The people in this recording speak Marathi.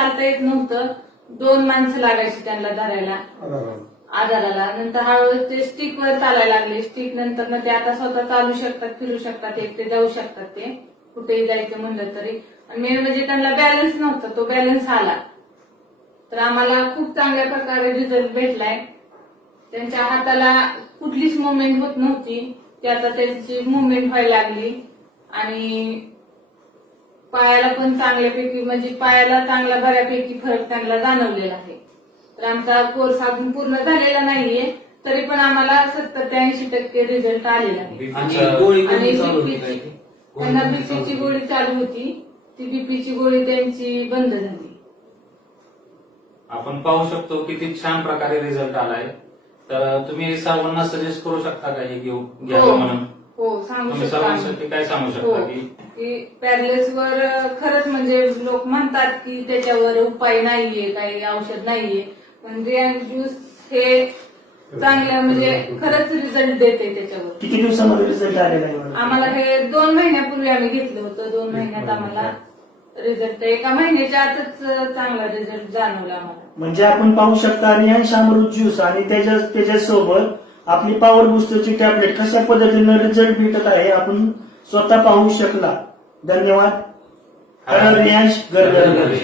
चालता येत नव्हतं, 2 माणसं लागायची त्यांना धरायला आधाराला. नंतर हळूहळू ते स्टिकवर चालायला लागले. स्टिक नंतर ना ते आता स्वतः चालू शकतात, फिरू शकतात, एकटे जाऊ शकतात, ते कुठेही जायचं म्हणलं तरी. आणि मेन म्हणजे त्यांना बॅलन्स नव्हता, तो बॅलन्स आला. तर आम्हाला खूप चांगल्या प्रकारे रिझल्ट भेटलाय. त्यांच्या हाताला कुठलीच मुवमेंट होत नव्हती, ती आता त्यांची मुवमेंट व्हायला लागली. आणि पायाला पण चांगल्यापैकी, म्हणजे पायाला चांगला बऱ्यापैकी फरक त्यांना जाणवलेला आहे. तर आमचा कोर्स अजून पूर्ण झालेला नाहीये, तरी पण आम्हाला 70 ते 80% रिझल्ट आलेला आहे. आणि त्यांना बीपीची गोळी चालू होती, ती बीपीची गोळी त्यांची बंद झाली. आपण पाहू शकतो किती छान प्रकारे रिझल्ट आलाय. तर तुम्ही सर्वांना सजेस्ट करू शकता का हे घ्यावं म्हणून? हो, सांगू तुम्ही शकता. सर्वांसाठी काय सांगू शकता की पॅरालिसिसवर खरंच म्हणजे लोक म्हणतात की त्याच्यावर उपाय नाहीये, काही औषध नाहीये, पण रियान ज्यूस हे चांगलं म्हणजे खरंच रिझल्ट देते त्याच्यावर. किती दिवसामध्ये रिझल्ट आलेला आहे? आम्हाला हे 2 महिन्यापूर्वी आम्ही घेतलं होतं. 2 महिन्यात आम्हाला रिझल्ट, 1 महिन्याच्या आतच चांगला रिझल्ट जाणवला आम्हाला. म्हणजे आपण पाहू शकता रियांश अमृत ज्यूस आणि त्याच्यासोबत आपली पॉवर बुस्टरची टॅबलेट कशा पद्धतीनं रिझल्ट भेटत आहे आपण स्वतः पाहू शकला. धन्यवाद. रियांश, घर घर घर.